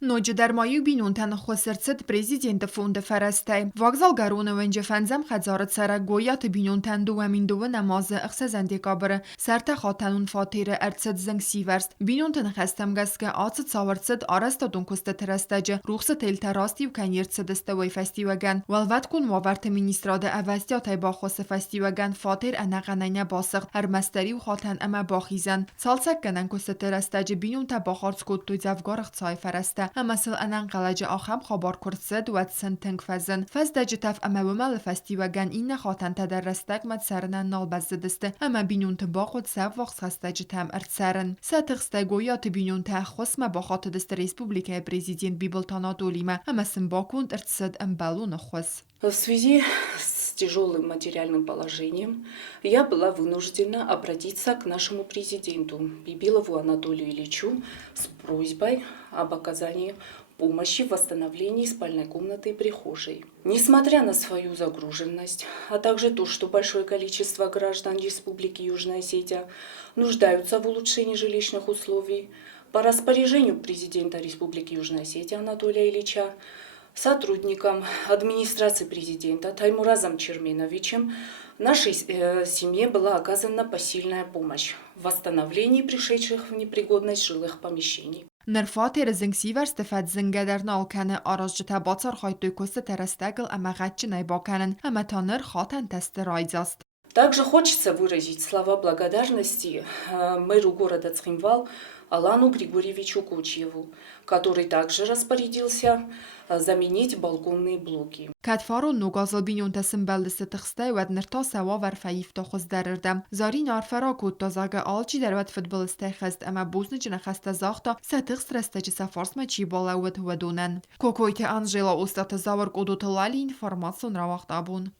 Noji dermaju binunten xosirtsit prezidenti fonde fereste. Vagzal garone wenje fenzem xazaret sere goyat binunten duemin duwe namazı ıxsezende kabere. Serte xatanun fatire ertsit zeng siverst. Binunten xestem geske atsit savertsit aresta dunkuste terestece. Ruxset el terasti u kenirtsit istewey festiwegen. Welvet kun waverte ministrade evestia tayba xose festiwegen fatir enaqenene basıq. Her mesteri u xatan ema baxizen. Salsek genen kuste terestece binunte baxarts kut tu zevgar xay fereste. مثل أنان قلجة آخم خبر کرد و سنتنگ فزن فزدج تف اما ومال فستیوگن این خاطن تدرستگ مد سرنن نال بزدسته اما بینون تباخد سب وقت خستج تم ارتسرن ستخستگویات بینون تخص ما باخات دست республики президент Бибелтана Долима اما سنباكوند ارتسد ام بالون خص. В связи с тяжелым материальным положением я была вынуждена обратиться к нашему президенту Бибилову Анатолию Ильичу с просьбой об оказании помощи в восстановлении спальной комнаты и прихожей. Несмотря на свою загруженность, а также то, что большое количество граждан Республики Южная Осетия нуждаются в улучшении жилищных условий, по распоряжению президента Республики Южная Осетия Анатолия Ильича сотрудникам администрации президента Таймуразом Черменовичем нашей семье была оказана посильная помощь в восстановлении пришедших в непригодность жилых помещений. Нерфатер зنگسیور فد زنگدر نالکنه آراز جتا باطر خواهد کوست ترستگل اما غچ نیباکنن اما تانر خاتن تست رایزاست. Также хочется выразить слова благодарности мэру города Цхинвал Алану Григорьевичу Кучьеву, который также распорядился заменить балконные блоки. کدفارو نوگازل بینون تسم بلدست تخسته و نرتا سوا ورفایف تا خز درردم. زاری نارفرا کود تا زاگ آلچی دروت فوتبالسته خست اما بوزن جن خسته زاختا ستخست رسته چه سفارس ما چی بالاوت و دونن. کوکویت انجلا استاد زاور کودو تلالی انفرماسون را وقت آبون.